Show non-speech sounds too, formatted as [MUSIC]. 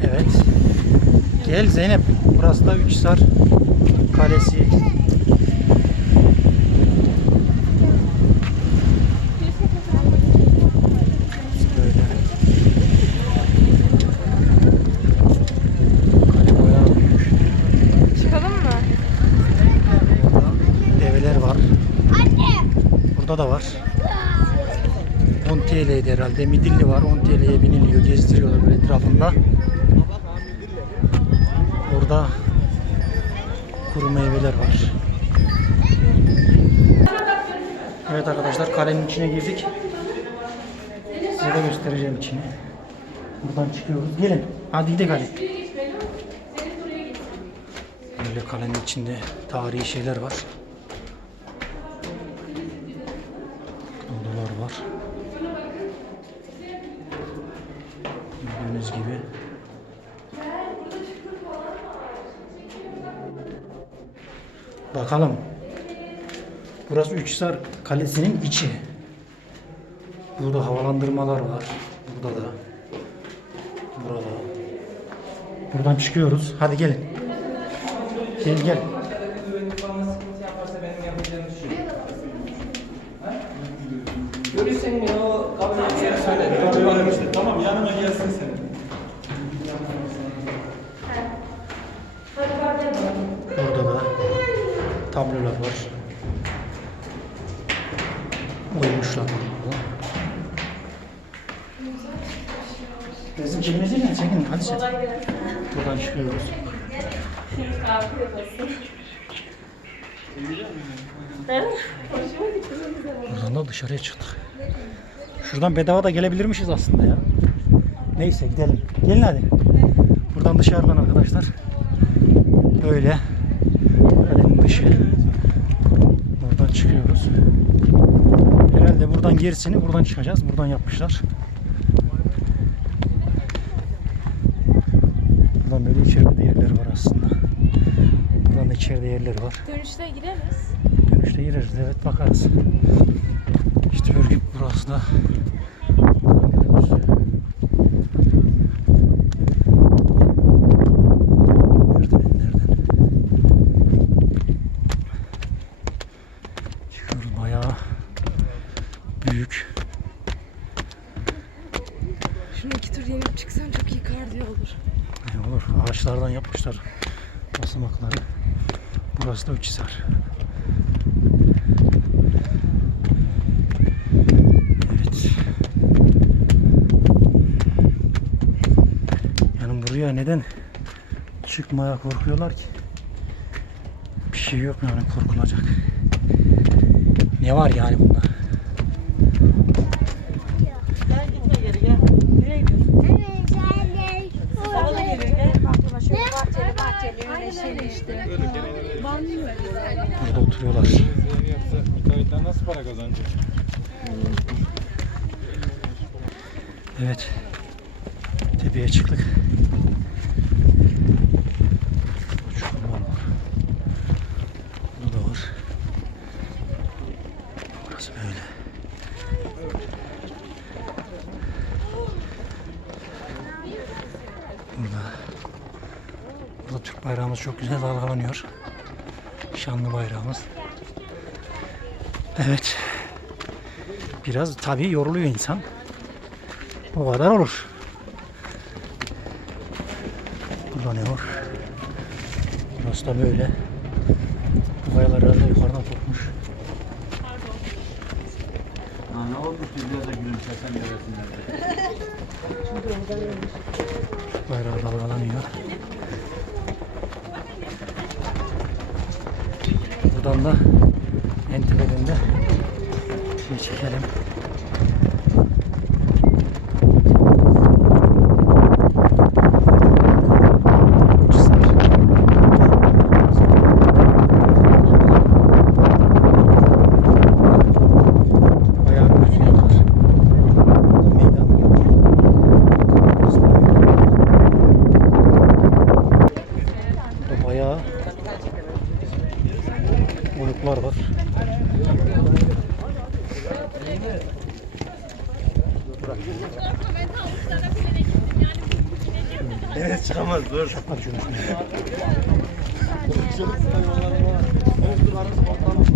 Evet. Gel Zeynep. Burası da Üçsar Kalesi. Böyle. Kale bayağı büyük. Çıkalım mı? Burada develer var. Burada da var. 10 TL'ydi herhalde. Midilli var. 10 TL'ye biniliyor. Gezdiriyorlar böyle etrafında. Burada kuru meyveler var. Evet arkadaşlar kalenin içine girdik. Size de göstereceğim içini. Buradan çıkıyoruz. Gelin. Hadi gidelim hadi. Böyle kalenin içinde tarihi şeyler var. Odalar var. Gördüğünüz gibi. Bakalım. Burası Üçhisar Kalesi'nin içi. Burada havalandırmalar var. Burada da. Burada. Buradan çıkıyoruz. Hadi gelin. Gel gel. Görürsen tablolar var. Oymuşlar burada. Bizim cebinize gel çekin hadi sen. Buradan çıkıyoruz. Buradan da dışarıya çıktık. Şuradan bedava da gelebilirmişiz aslında ya. Neyse gidelim. Gelin hadi. Buradan dışarıdan arkadaşlar. Böyle. Dışı. Buradan çıkıyoruz. Herhalde buradan gerisini buradan çıkacağız. Buradan yapmışlar. Buradan böyle içeride de yerleri var aslında. Buradan da içeride yerleri var. Dönüşte gireriz. Dönüşte gireriz. Evet bakarız. İşte örgü burası da. Merdivenlerden. Çıkıyoruz bayağı büyük. Şunu iki tur yenip çıksan çok iyi kardiyo olur. Ne olur ağaçlardan yapmışlar basamakları. Burası da Üçhisar. Evet. Yani buraya neden çıkmaya korkuyorlar ki? Bir şey yok yani korkulacak. Ne var yani bunda? Gel gitme geri gel. Nereye gidiyorsun? Sağda geliyor gel. Şöyle bahçeli bahçeli şey işte. Burada oturuyorlar. Sevgi yapsa müteahhitten nasıl para kazanacak? Evet. Tepeye çıktık. Uçurumlar var. Burada da var. Böyle. Burada. Burada Türk bayrağımız çok güzel dalgalanıyor. Şanlı bayrağımız. Evet. Biraz tabii yoruluyor insan. O kadar olur. Var? Burası da böyle. Kayalar herhalde yukarıdan kopmuş. Neresinler. Bayrağı dalgalanıyor. Buradan da en tepeden de şey çekelim. Evet çıkamaz dur. Şapka düşürmüş. [LAUGHS]